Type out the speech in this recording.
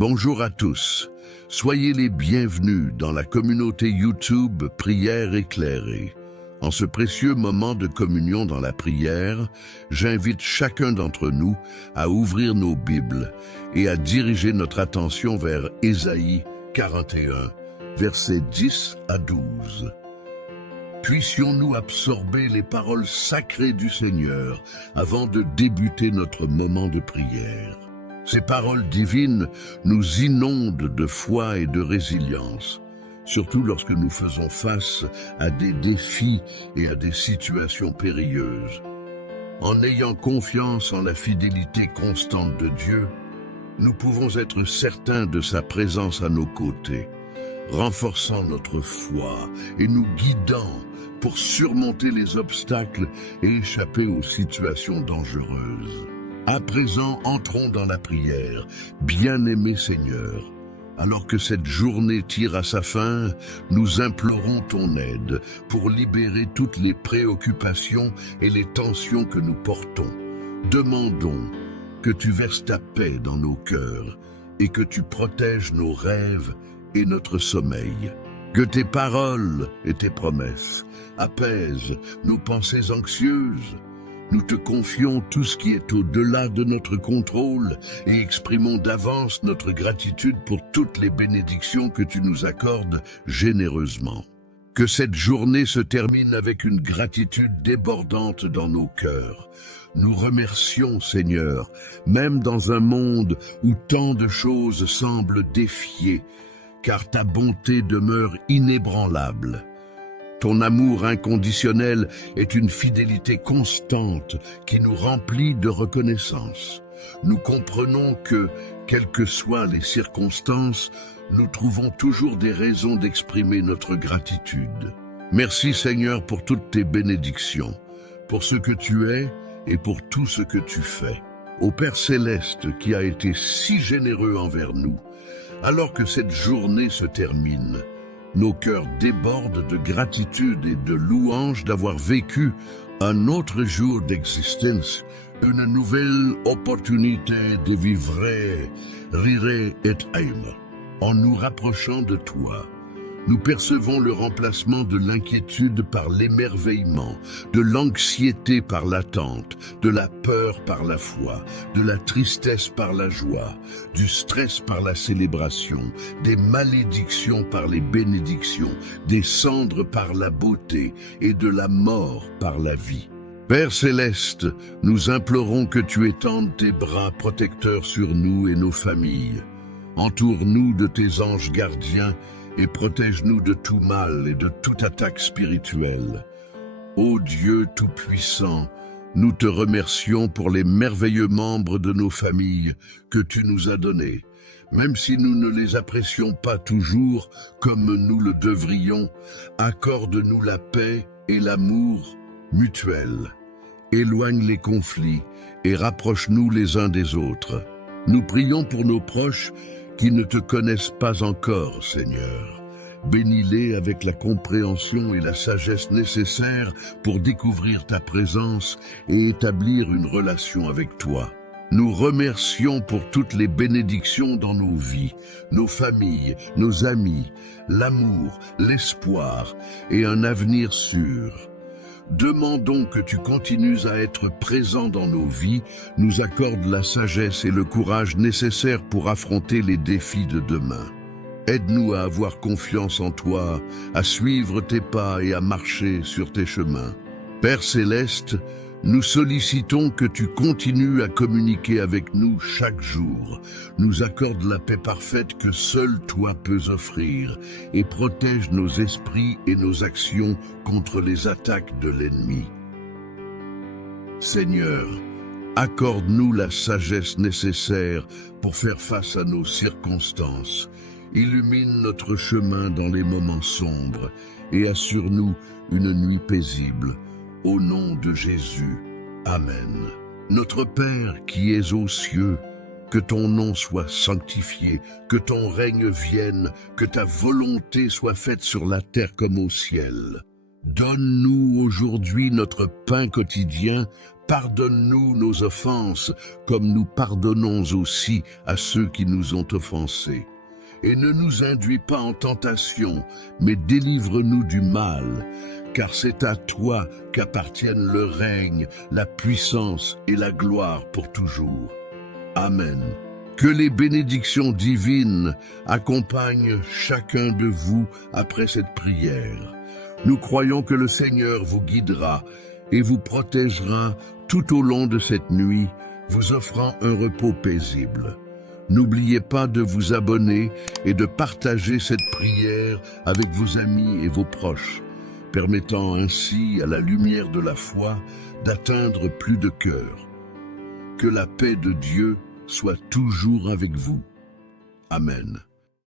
Bonjour à tous. Soyez les bienvenus dans la communauté YouTube Prière éclairée. En ce précieux moment de communion dans la prière, j'invite chacun d'entre nous à ouvrir nos Bibles et à diriger notre attention vers Ésaïe 41, versets 10 à 12. Puissions-nous absorber les paroles sacrées du Seigneur avant de débuter notre moment de prière. Ces paroles divines nous inondent de foi et de résilience, surtout lorsque nous faisons face à des défis et à des situations périlleuses. En ayant confiance en la fidélité constante de Dieu, nous pouvons être certains de sa présence à nos côtés, renforçant notre foi et nous guidant pour surmonter les obstacles et échapper aux situations dangereuses. À présent, entrons dans la prière, bien-aimé Seigneur. Alors que cette journée tire à sa fin, nous implorons ton aide pour libérer toutes les préoccupations et les tensions que nous portons. Demandons que tu verses ta paix dans nos cœurs et que tu protèges nos rêves et notre sommeil. Que tes paroles et tes promesses apaisent nos pensées anxieuses. Nous te confions tout ce qui est au-delà de notre contrôle et exprimons d'avance notre gratitude pour toutes les bénédictions que tu nous accordes généreusement. Que cette journée se termine avec une gratitude débordante dans nos cœurs. Nous remercions, Seigneur, même dans un monde où tant de choses semblent défier, car ta bonté demeure inébranlable. Ton amour inconditionnel est une fidélité constante qui nous remplit de reconnaissance. Nous comprenons que, quelles que soient les circonstances, nous trouvons toujours des raisons d'exprimer notre gratitude. Merci Seigneur pour toutes tes bénédictions, pour ce que tu es et pour tout ce que tu fais. Ô Père Céleste qui a été si généreux envers nous, alors que cette journée se termine, nos cœurs débordent de gratitude et de louange d'avoir vécu un autre jour d'existence, une nouvelle opportunité de vivre, rire et aimer. En nous rapprochant de toi, nous percevons le remplacement de l'inquiétude par l'émerveillement, de l'anxiété par l'attente, de la peur par la foi, de la tristesse par la joie, du stress par la célébration, des malédictions par les bénédictions, des cendres par la beauté et de la mort par la vie. Père Céleste, nous implorons que tu étendes tes bras protecteurs sur nous et nos familles. Entoure-nous de tes anges gardiens et protège-nous de tout mal et de toute attaque spirituelle. Ô Dieu Tout-Puissant, nous te remercions pour les merveilleux membres de nos familles que tu nous as donnés. Même si nous ne les apprécions pas toujours comme nous le devrions, accorde-nous la paix et l'amour mutuel. Éloigne les conflits et rapproche-nous les uns des autres. Nous prions pour nos proches qui ne te connaissent pas encore, Seigneur. Bénis-les avec la compréhension et la sagesse nécessaires pour découvrir ta présence et établir une relation avec toi. Nous remercions pour toutes les bénédictions dans nos vies, nos familles, nos amis, l'amour, l'espoir et un avenir sûr. Demandons que tu continues à être présent dans nos vies, nous accordes la sagesse et le courage nécessaires pour affronter les défis de demain. Aide-nous à avoir confiance en toi, à suivre tes pas et à marcher sur tes chemins. Père Céleste, nous sollicitons que tu continues à communiquer avec nous chaque jour, nous accorde la paix parfaite que seul toi peux offrir et protège nos esprits et nos actions contre les attaques de l'ennemi. Seigneur, accorde-nous la sagesse nécessaire pour faire face à nos circonstances. Illumine notre chemin dans les moments sombres et assure-nous une nuit paisible. Au nom de Jésus, Amen. Notre Père qui es aux cieux, que ton nom soit sanctifié, que ton règne vienne, que ta volonté soit faite sur la terre comme au ciel. Donne-nous aujourd'hui notre pain quotidien. Pardonne-nous nos offenses, comme nous pardonnons aussi à ceux qui nous ont offensés. Et ne nous induis pas en tentation, mais délivre-nous du mal, car c'est à toi qu'appartiennent le règne, la puissance et la gloire pour toujours. Amen. Que les bénédictions divines accompagnent chacun de vous après cette prière. Nous croyons que le Seigneur vous guidera et vous protégera tout au long de cette nuit, vous offrant un repos paisible. N'oubliez pas de vous abonner et de partager cette prière avec vos amis et vos proches, permettant ainsi à la lumière de la foi d'atteindre plus de cœurs. Que la paix de Dieu soit toujours avec vous. Amen.